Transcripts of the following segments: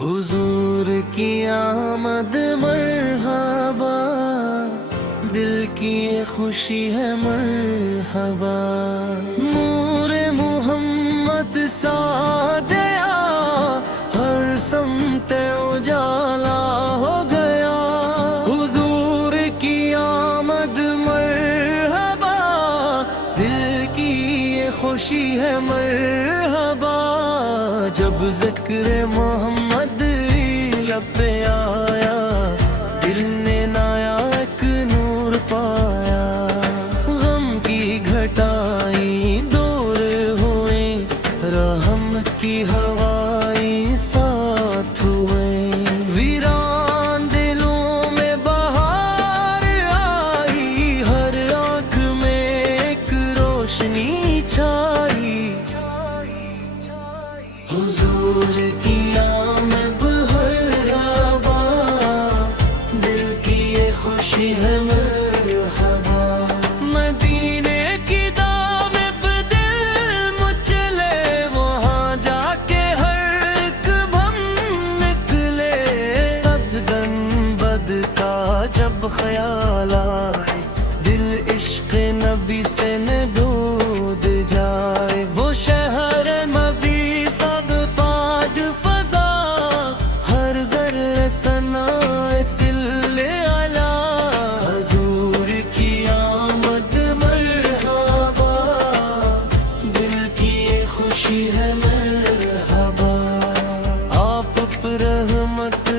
حضور کی آمد مرحبا، دل کی یہ خوشی ہے مرحبا، نور محمد ساتیا ہر سمت اجالا ہو گیا۔ حضور کی آمد مرحبا، دل کی یہ خوشی ہے مرحبا، جب ذکر محمد لب پہ آیا، دل نے نایا ایک نور پایا، غم کی گھٹائی دور ہوئیں، رحمت کی ہوائیں ساتھ ہوئیں، ویران دلوں میں بہار آئی، ہر آنکھ میں ایک روشنی چھائی۔ حضور کی آمد مرحبا، دل کی یہ خوشی ہے مرحبا، مدینے کی جانب دل مچلے، وہاں جا کے ہر ایک بم نکلے، سبز گنبد کا جب خیال آئے، دل عشق نبی سے نہ ڈوب جائے، وہ شہر نبی ثنائے صلی اللہ۔ حضور کی آمد مرحبا، دل کی یہ خوشی ہے مرحبا، آپ رحمت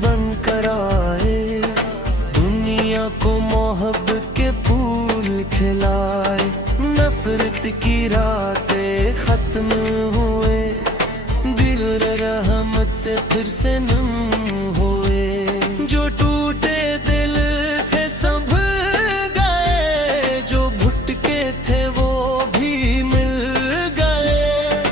بن کر آئے، دنیا کو محبت کے پھول کھلائے، نفرت کی راتیں ختم ہوئے، دل رحمت سے پھر سے نم ہوئے، جو ٹوٹے دل تھے سنبھل گئے، جو بھٹکے تھے وہ بھی مل گئے،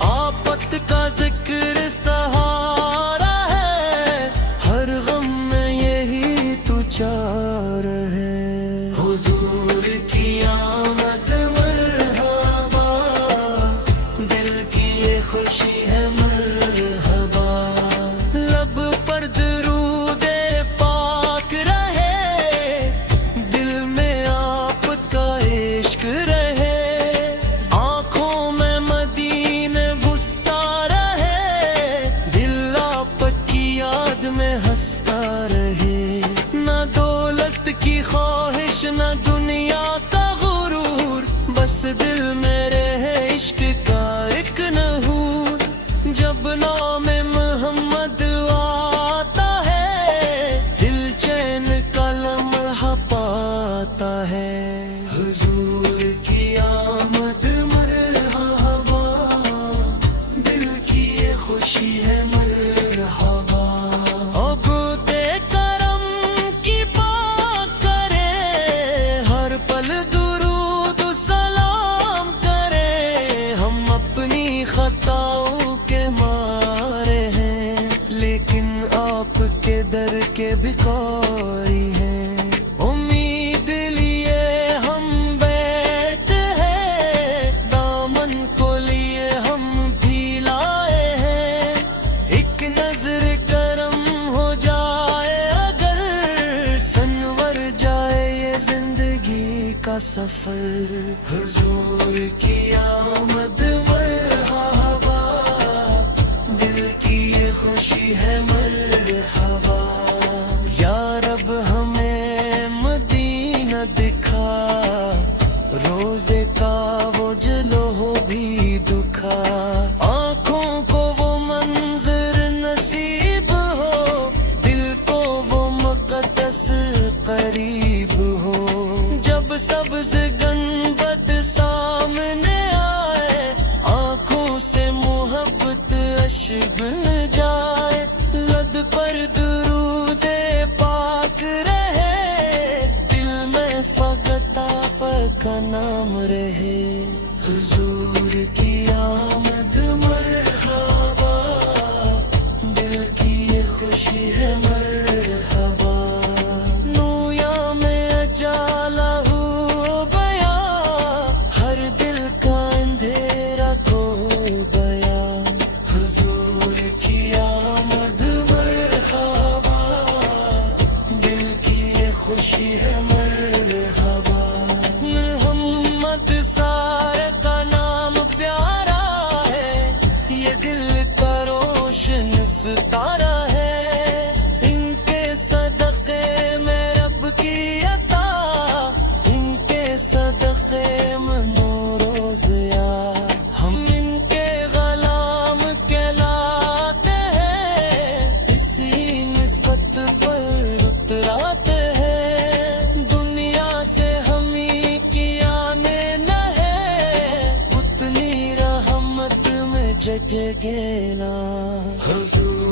آفت کا ذکر سہارا ہے، ہر غم میں یہی تو چار ہے۔ حضور کی آمد مرحبا، دل کی یہ خوشی ہے مرحبا، لب پر درود پاک رہے، دل میں آپ کا عشق رہے، آنکھوں میں مدینے بستا رہے، دل آپ کی یاد میں ہنستا رہے، نہ دولت کی خواہش نہ دنیا کا غرور، بس دل میں رہے عشق کا ایک نحور، جب نام محمد آتا ہے، دل چین کا لمحہ پاتا ہے۔ حضور کی آمد مرحبا، دل کی یہ خوشی ہے مرحبا، عبد کرم کی پاک کرے، ہر پل درود و سلام کرے، ہم اپنی خطاؤں کے مارے ہیں، لیکن آپ کے در کے بھکاری ہیں، امید لیے ہم بیٹھے ہیں، دامن کو لیے ہم بھی لائے ہیں، ایک نظر کرم ہو جائے اگر، سنور جائے یہ زندگی کا سفر۔ حضور کی آمد مرحبا، دل کی یہ خوشی ہے مرحبا، یا رب ہمیں مدینہ دکھا، روزے کا وہ جلو بھی دکھا، آنکھوں کو وہ منظر نصیب ہو، دل کو وہ مقدس قریب ہو، جب سبز گنبد سامنے آئے، ستارہ ہے، ان کے صدقے میں رب کی عطا، ان کے صدقے میں نور و ضیا، ہم ان کے غلام کہلاتے ہیں، اسی نسبت پر اتراتے ہیں، دنیا سے ہم ہی کی آمینہ ہے، اتنی رحمت میں جگہ گینا حضور